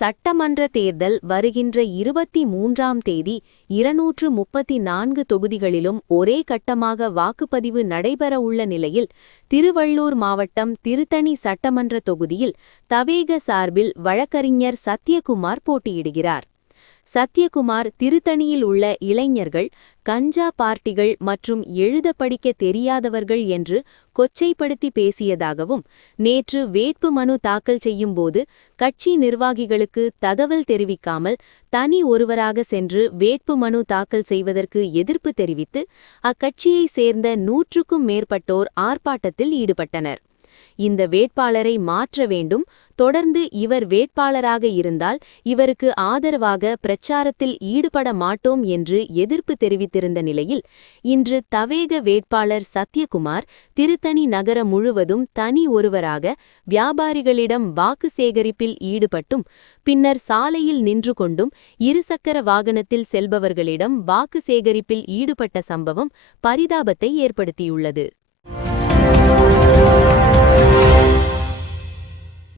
சட்டமன்ற தேர்தல் வருகின்ற 23ஆம் தேதி 234 தொகுதிகளிலும் ஒரே கட்டமாக வாக்குப்பதிவு நடைபெறவுள்ள நிலையில் திருவள்ளூர் மாவட்டம் திருத்தணி சட்டமன்ற தொகுதியில் தவேக சார்பில் வழக்கறிஞர் சத்யகுமார் போட்டியிடுகிறார். சத்யகுமார் திருத்தணியில் உள்ள இளைஞர்கள் கஞ்சா பார்ட்டிகள் மற்றும் எழுத படிக்க தெரியாதவர்கள் என்று கொச்சைப்படுத்தி பேசியதாகவும், நேற்று வேட்பு மனு தாக்கல் செய்யும்போது கட்சி நிர்வாகிகளுக்கு தகவல் தெரிவிக்காமல் தனி ஒருவராக சென்று வேட்பு மனு தாக்கல் செய்வதற்கு எதிர்ப்பு தெரிவித்து அக்கட்சியைச் சேர்ந்த 100க்கும் மேற்பட்டோர் ஆர்ப்பாட்டத்தில் ஈடுபட்டனர். இந்த வேட்பாளரை மாற்ற வேண்டும், தொடர்ந்து இவர் வேட்பாளராக இருந்தால் இவருக்கு ஆதரவாக பிரச்சாரத்தில் ஈடுபட மாட்டோம் என்று எதிர்ப்பு தெரிவித்திருந்த நிலையில் இன்று தவேக வேட்பாளர் சத்யகுமார் திருத்தணி நகரம் முழுவதும் தனி ஒருவராக வியாபாரிகளிடம் வாக்கு சேகரிப்பில் ஈடுபட்டும் பின்னர் சாலையில் நின்று கொண்டும் இருசக்கர வாகனத்தில் செல்பவர்களிடம் வாக்கு சேகரிப்பில் ஈடுபட்ட சம்பவம் பரிதாபத்தை ஏற்படுத்தியுள்ளது.